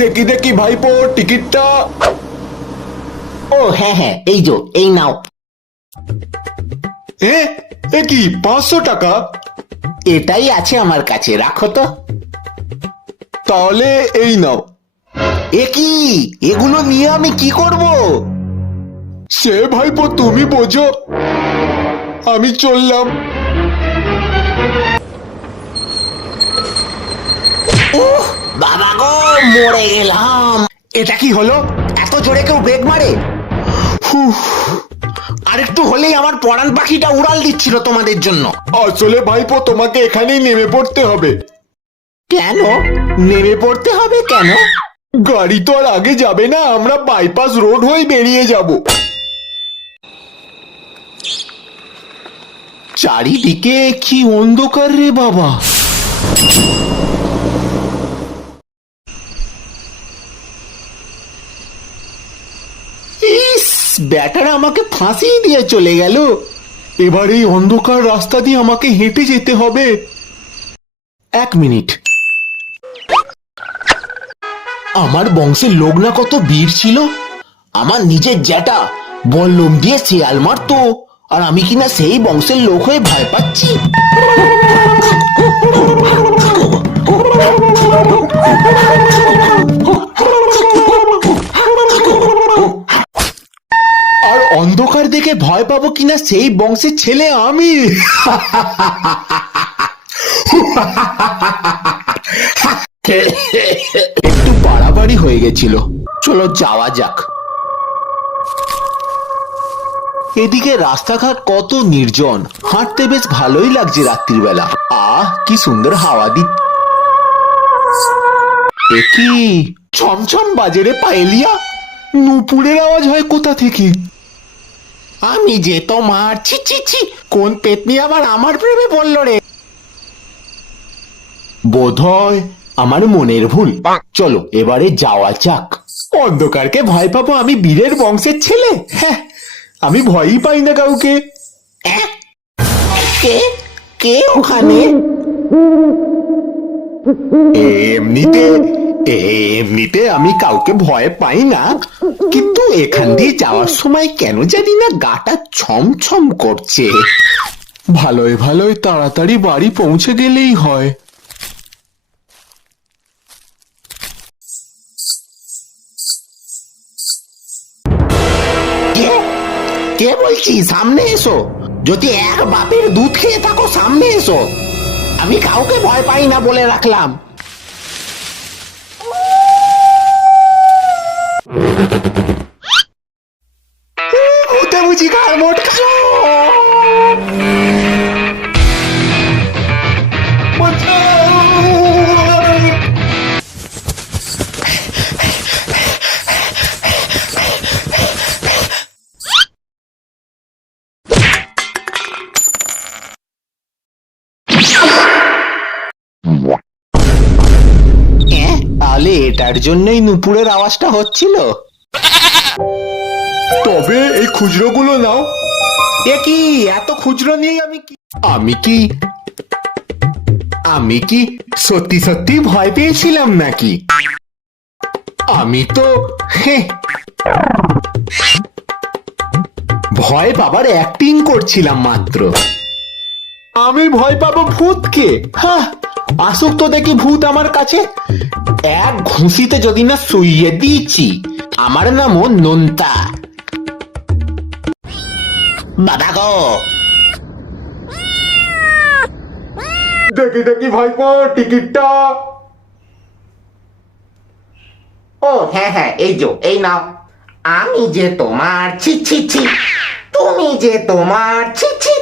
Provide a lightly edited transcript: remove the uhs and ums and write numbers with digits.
দেখি দেখি ভাইপো টিকিটটা। ও হ্যাঁ হ্যাঁ, এই যো, এই নাও। এ কি 500 টাকা? এটাই আছে আমার কাছে, রাখো তো। তাহলে এই নাও। এ কি, এগুলো নিয়ে আমি কি করব? সে ভাইপো তুমি বোঝো, আমি চললাম। উহ, বাবা গো, মরে গেলাম। এটা কি হলো? এত জোরে কেউ ব্রেক মারে? আরেকটু হলেই আমার পরাণ পাখিটা উড়াল দিচ্ছিল তোমাদের জন্য। আসলে ভাইপো তোমাকে এখানেই নেমে পড়তে হবে। কেন নেমে পড়তে হবে কেন? গাড়ি তো আর আগে যাবে না, আমরা বাইপাস রোড হয়ে বেরিয়ে যাব। চারিদিকে কি অন্ধকার রে বাবা। ইস, ব্যাটারা আমাকে ফাঁসিয়ে দিয়ে চলে গেল। এবার এই অন্ধকার রাস্তা দিয়ে আমাকে হেঁটে যেতে হবে। 1 মিনিট। আমার বংশের লোক না কত বীর ছিল। আমার নিজের জ্যাঠা বল্লম দিয়ে শিয়াল মারতো, আর আমি কিনা সেই বংশের লোক হয়ে ভয় পাচ্ছি। আর অন্ধকার দেখে ভয় পাবো কিনা সেই বংশের ছেলে আমি। একটু বাড়াবাড়ি হয়ে গেছিল, চলো যাওয়া যাক। এদিকে রাস্তাঘাট কত নির্জন, হাঁটতে বেশ ভালোই লাগছে রাত্রির বেলা। কি সুন্দর হাওয়া দিচ্ছে। কি ছমছম বাজে রে পায়েলিয়া, নুপুরের আওয়াজ হয় কোথা থেকে? আমি যে তোমার ছি ছি ছি, কোন পেতনি আবার আমার প্রেমে পড়লো রে? বোধহয় আমার মনের ভুল। চলো এবারে যাওয়া যাক। অন্ধকারকে ভয় পাবো আমি, বীরের বংশের ছেলে? হ্যাঁ, আমি ভয়ই পাই না কাউকে। কে কে ওখানে? এমনিতে এমনিতে আমি কাউকে ভয় পাই না, কিন্তু এখান দিয়ে যাওয়ার সময় কেন জানি না গাটা ছমছম করছে। ভালোই ভালোই তাড়াতাড়ি বাড়ি পৌঁছে গেলেই হয়। কে কে বলছি, সামনে এসো। যদি এক বাপের দুধ খেয়ে থাকো সামনে এসো। আমি কাউকে ভয় পাই না বলে রাখলাম। ওতে বুঝি কার মোট খাও। তাহলে এটার জন্যই নুপুরের আওয়াজটা হচ্ছিল। তবে এই খুচরোগুলো নাও। এ কি, এত খুচরো নিয়ে আমি কি আমি কি সত্যি সত্যি ভয় পেয়েছিলাম নাকি? আমি তো ভয় পাবার অ্যাক্টিং করছিলাম মাত্র। আমি ভয় পাবো ভূতকে? হ্যাঁ, আসুক তো দেখি ভূত আমার কাছে। এক ঘুষিতে যদি না শুইয়ে দিয়েছি। আমার নামও নোনতা। বাবা গো, দেখি দেখি ভাইপো টিকিটটা। ও হ্যাঁ হ্যাঁ, এই যো, এই নাও। আমি যে তোমার ছি ছি ছি, তুমি যে তোমার ছি ছি